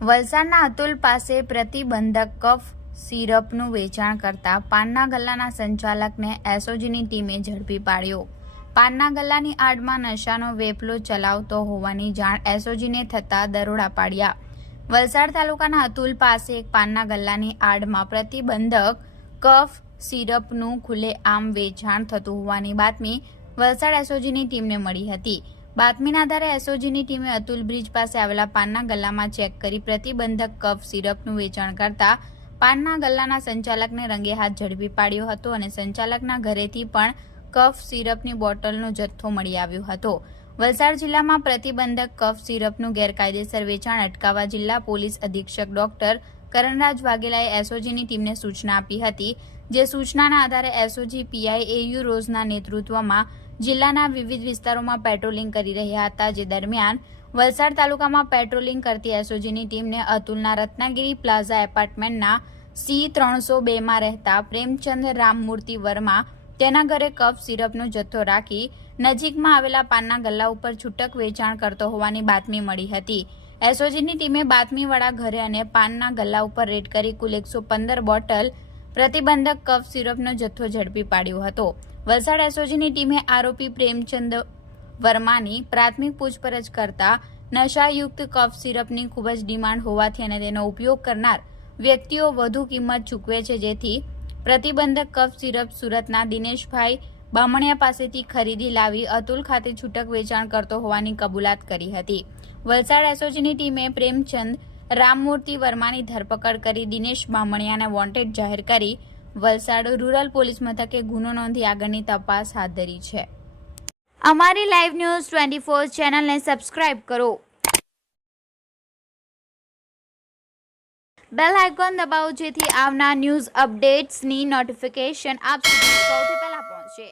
વલસાડના અતુલ પાસે પ્રતિબંધક કફ સિરપનું વેચાણ કરતા પાનના ગલ્લાના સંચાલકને એસઓજીની ટીમે ઝડપી પાડ્યો. પાનના ગલ્લાની આડમાં નશાનો વેપલો ચલાવતો હોવાની જાણ એસઓજીને થતાં દરોડા પાડ્યા. વલસાડ તાલુકાના અતુલ પાસે એક પાનના ગલ્લાની આડમાં પ્રતિબંધક કફ સિરપનું ખુલ્લેઆમ વેચાણ થતું હોવાની બાતમી વલસાડ એસઓજીની ટીમને મળી હતી. બાતમીના આધારે એસઓજીની ટીમે અતુલ બ્રિજ પાસે આવેલા પાનના ગલ્લામાં ચેક કરી પ્રતિબંધક કફ સિરપનું વેચાણ કરતા પાનના ગલ્લાના સંચાલકને રંગે હાથ ઝડપી પાડ્યો હતો અને સંચાલકના ઘરેથી પણ કફ સિરપની બોટલનો જથ્થો મળી આવ્યો હતો. વલસાડ જિલ્લામાં પ્રતિબંધક કફ સિરપનું ગેરકાયદેસર વેચાણ અટકાવવા જિલ્લા પોલીસ અધિક્ષક ડોક્ટર કરણરાજ વાઘેલાએ એસઓજીની ટીમને સૂચના આપી હતી, જે સૂચનાના આધારે એસઓજી પીઆઈ એયુ રોઝના નેતૃત્વમાં જિલ્લાના વિવિધ વિસ્તારોમાં પેટ્રોલિંગ કરી રહ્યા હતા, જે દરમિયાન વલસાડ તાલુકામાં પેટ્રોલિંગ કરતી એસઓજીની ટીમને અતુલના રત્નાગીરી પ્લાઝા એપાર્ટમેન્ટના સી ત્રણસો બેમાં રહેતા પ્રેમચંદ રામમૂર્તિ વર્મા તેના ઘરે કફ સિરપનો જથ્થો રાખી નજીકમાં આવેલા પાનના ગલ્લા ઉપર છૂટક વેચાણ કરતો હોવાની બાતમી મળી હતી. એસઓજીની ટીમે બાતમીવાળા ઘરે અને પાનના ગલ્લા ઉપર રેડ કરી કુલ એકસો પંદર બોટલ પ્રતિબંધક કફ સિરપનો જથ્થો ઝડપી પાડ્યો હતો. વલસાડ એસઓજીની ટીમે આરોપી પ્રેમચંદ વર્માની પ્રાથમિક પૂછપરછ કરતા નશાયુક્ત કફ સિરપની ખૂબ જ ડિમાન્ડ હોવાથી અને તેનો ઉપયોગ કરનાર વ્યક્તિઓ વધુ કિંમત ચૂકવે છે જેથી પ્રતિબંધક કફ સિરપ સુરતના દિનેશભાઈ બામણિયા પાસેથી ખરીદી લાવી અતુલ ખાતે છૂટક વેચાણ કરતો હોવાની કબૂલાત કરી હતી. વલસાડ એસઓજીની ટીમે પ્રેમચંદ રામમૂર્તિ વર્માની ધરપકડ કરી દિનેશ બામણિયાને વોન્ટેડ જાહેર કરી. વલસાડ રૂરલ પોલીસ મથકે ગુનો નોંધી આગળની તપાસ હાથ ધરી છે. અમારી લાઈવ ન્યૂઝ ટ્વેન્ટી ફોર ચેનલને સબસ્ક્રાઇબ કરો. બેલ આઇકોન દબાવો જેથી આવનાર ન્યૂઝ અપડેટ્સની નોટિફિકેશન આપ સુધી સૌથી પહેલાં પહોંચે.